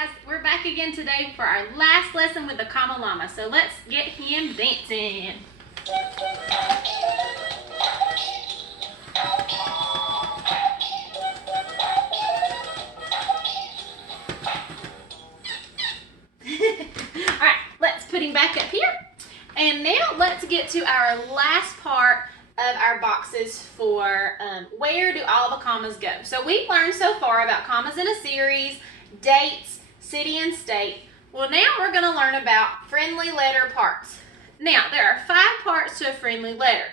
guys, we're back again today for our last lesson with the Comma Llama. So let's get him dancing. Alright, let's put him back up here. And now let's get to our last part of our boxes for where do all the commas go. So we've learned so far about commas in a series, dates, city and state. Well, now we're going to learn about friendly letter parts. Now, there are 5 parts to a friendly letter.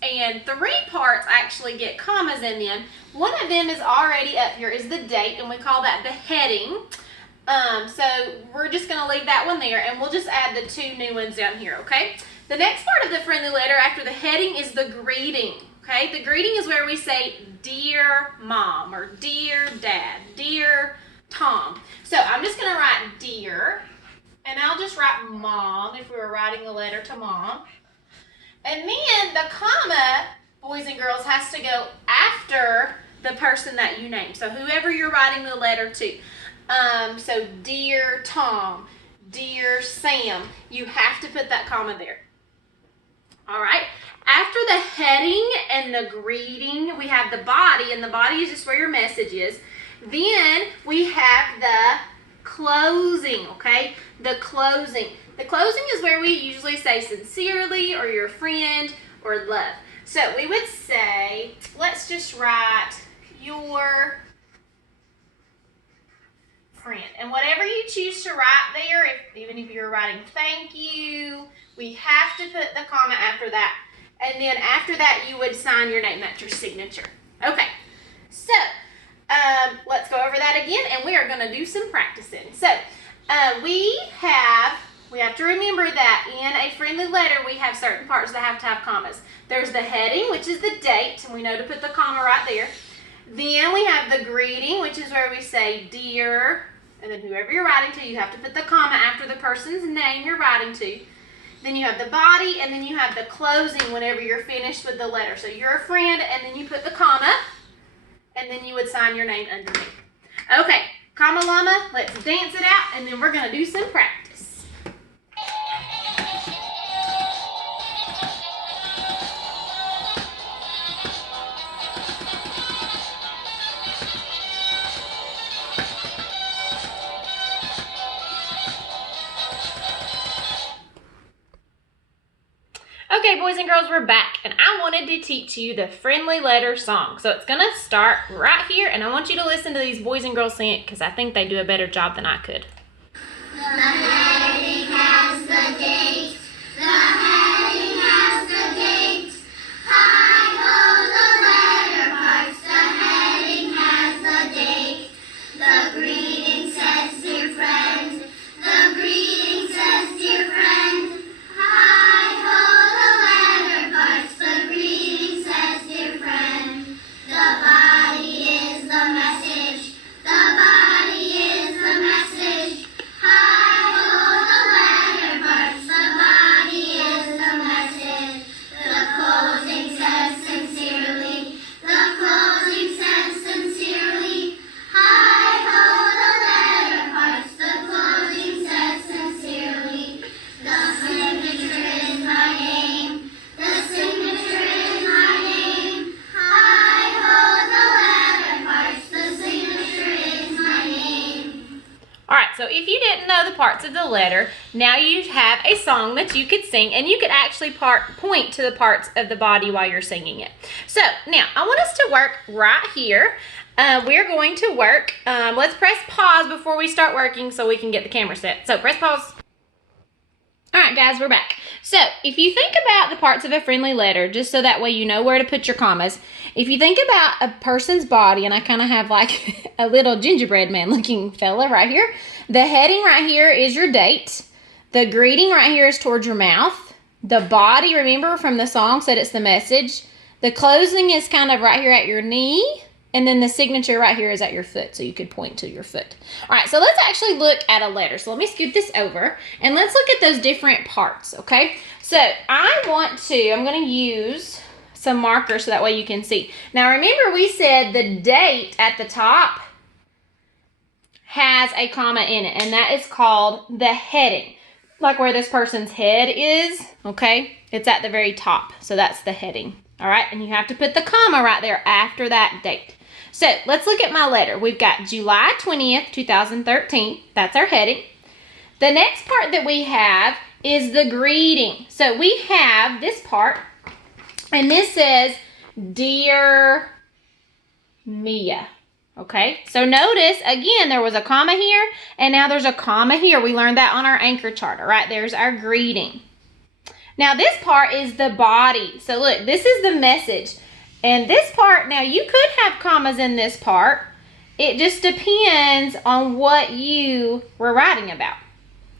And 3 parts actually get commas in them. One of them is already up here, is the date, and we call that the heading. So we're just going to leave that one there, and we'll just add the 2 new ones down here, okay? The next part of the friendly letter after the heading is the greeting, okay? The greeting is where we say, Dear Mom, or Dear Dad, Dear Tom. So I'm just going to write Dear, and I'll just write Mom if we were writing a letter to Mom. And then the comma, boys and girls, has to go after the person that you name. So whoever you're writing the letter to. So Dear Tom, Dear Sam, you have to put that comma there. All right. After the heading and the greeting, we have the body, and the body is just where your message is. Then we have the closing, okay? The closing. The closing is where we usually say sincerely or your friend or love. So we would say, let's just write your friend. And whatever you choose to write there, even if you're writing thank you, we have to put the comma after that. And then after that, you would sign your name. That's your signature. Okay, so let's go over that again, and we are going to do some practicing. So we have to remember that in a friendly letter, we have certain parts that have to have commas. There's the heading, which is the date, and we know to put the comma right there. Then we have the greeting, which is where we say dear, and then whoever you're writing to, you have to put the comma after the person's name you're writing to. Then you have the body, and then you have the closing whenever you're finished with the letter. So you're a friend, and then you put the comma, and then you would sign your name underneath. Okay, Comma Llama, let's dance it out, and then we're going to do some practice. Okay, boys and girls, we're back, and I wanted to teach you the friendly letter song. So it's going to start right here, and I want you to listen to these boys and girls sing it because I think they do a better job than I could. The heading has the date. The heading has the date. Hi ho, the letter parts. The heading has the date. The greeting says, dear friend. The greeting says, dear friend. Hi ho, the letter parts. The greeting says, dear friend. The body is the message. The body is the message. Hi ho, the letter parts. The body is the message. The closing says sincerely. The closing says sincerely. Hi ho, the letter parts. The closing says sincerely. The signature is my name. The signature is my name. Hi ho, the letter parts. The signature is my name. All right, so if you didn't know the parts of the letter, now you have a song that you could sing, and you could actually point to the parts of the body while you're singing it. So now I want us to work right here. We're going to work. Let's press pause before we start working so we can get the camera set. So press pause. All right, guys, we're back. So if you think about the parts of a friendly letter, just so that way you know where to put your commas, if you think about a person's body, and I kind of have like a little gingerbread man looking fella right here, the heading right here is your date. The greeting right here is towards your mouth. The body, remember from the song, said it's the message. The closing is kind of right here at your knee. And then the signature right here is at your foot, so you could point to your foot. All right, so let's actually look at a letter. So let me scoot this over, and let's look at those different parts, okay? So I'm going to use some markers so that way you can see. Now remember we said the date at the top has a comma in it, and that is called the heading. Like where this person's head is, okay? It's at the very top, so that's the heading, all right? And you have to put the comma right there after that date. So let's look at my letter. We've got July 20th, 2013. That's our heading. The next part that we have is the greeting. So we have this part, and this says, Dear Mia. Okay, so notice, again, there was a comma here, and now there's a comma here. We learned that on our anchor chart, all right? There's our greeting. Now, this part is the body. So, look, this is the message. And this part, now, you could have commas in this part. It just depends on what you were writing about.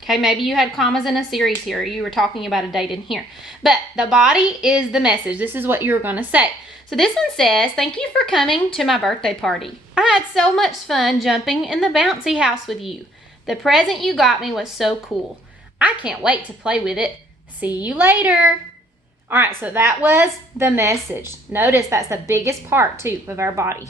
Okay, maybe you had commas in a series here. Or you were talking about a date in here. But the body is the message. This is what you're going to say. So this one says, thank you for coming to my birthday party. I had so much fun jumping in the bouncy house with you. The present you got me was so cool. I can't wait to play with it. See you later. All right, so that was the message. Notice that's the biggest part, too, of our body.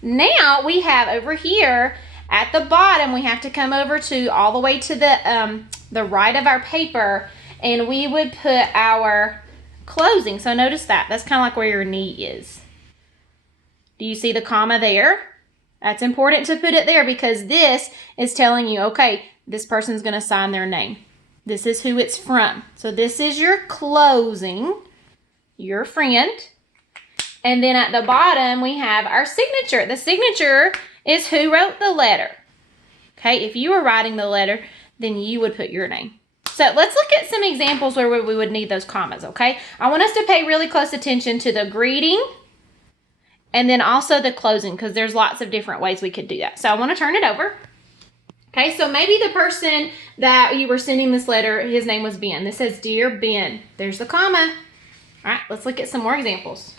Now we have over here at the bottom, we have to come over to all the way to the right of our paper, and we would put our closing. So notice that. That's kind of like where your knee is. Do you see the comma there? That's important to put it there because this is telling you, okay, this person's going to sign their name. This is who it's from. So this is your closing, your friend. And then at the bottom, we have our signature. The signature is who wrote the letter. Okay, if you were writing the letter, then you would put your name. So let's look at some examples where we would need those commas, okay? I want us to pay really close attention to the greeting and then also the closing because there's lots of different ways we could do that. So I want to turn it over. Okay, so maybe the person that you were sending this letter, his name was Ben. This says, Dear Ben. There's the comma. All right, let's look at some more examples.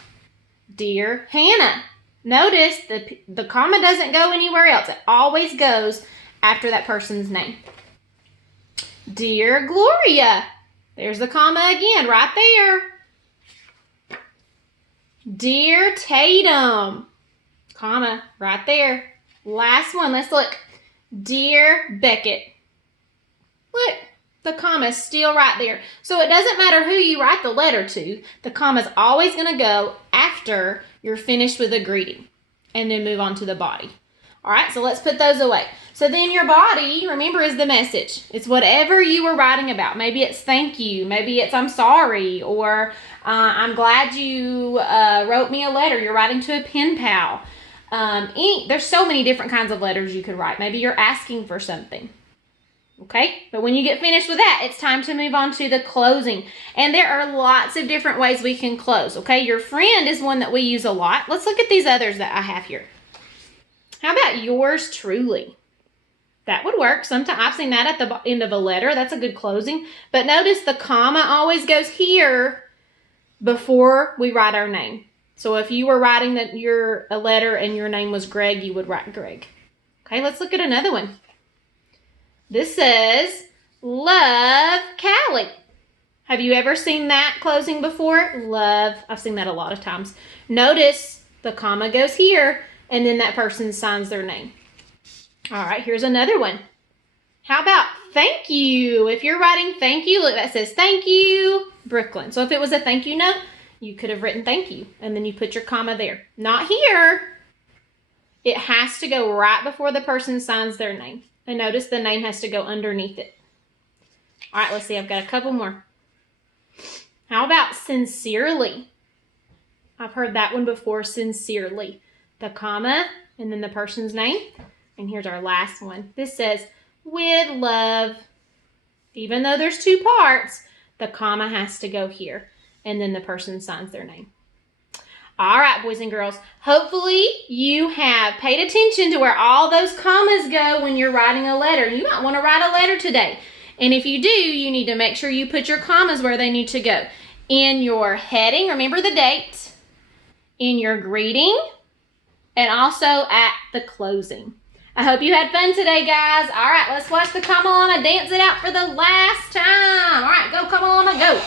Dear Hannah. Notice the comma doesn't go anywhere else. It always goes after that person's name. Dear Gloria. There's the comma again, right there. Dear Tatum. Comma, right there. Last one, let's look. Dear Beckett. Look, the comma's still right there. So it doesn't matter who you write the letter to. The comma's always going to go after you're finished with the greeting. And then move on to the body. All right, so let's put those away. So then your body, remember, is the message. It's whatever you were writing about. Maybe it's thank you. Maybe it's I'm sorry. Or I'm glad you wrote me a letter. You're writing to a pen pal. There's so many different kinds of letters you could write. Maybe you're asking for something. Okay, but when you get finished with that, it's time to move on to the closing. And there are lots of different ways we can close. Okay, your friend is one that we use a lot. Let's look at these others that I have here. How about yours truly? That would work. Sometimes I've seen that at the end of a letter. That's a good closing. But notice the comma always goes here before we write our name. So if you were writing a letter and your name was Greg, you would write Greg. Okay, let's look at another one. This says, Love Callie. Have you ever seen that closing before? Love. I've seen that a lot of times. Notice the comma goes here, and then that person signs their name. All right, here's another one. How about thank you? If you're writing thank you, look, that says thank you, Brooklyn. So if it was a thank you note, you could have written thank you, and then you put your comma there. Not here. It has to go right before the person signs their name. And notice the name has to go underneath it. All right, let's see. I've got a couple more. How about sincerely? I've heard that one before, sincerely. The comma and then the person's name. And here's our last one. This says, with love. Even though there's two parts, the comma has to go here. And then the person signs their name. All right, boys and girls. Hopefully you have paid attention to where all those commas go when you're writing a letter. You might want to write a letter today. And if you do, you need to make sure you put your commas where they need to go. In your heading, remember the date. In your greeting. And also at the closing. I hope you had fun today, guys. All right, let's watch the Comma Llama dance it out for the last time. All right, go Comma Llama, go.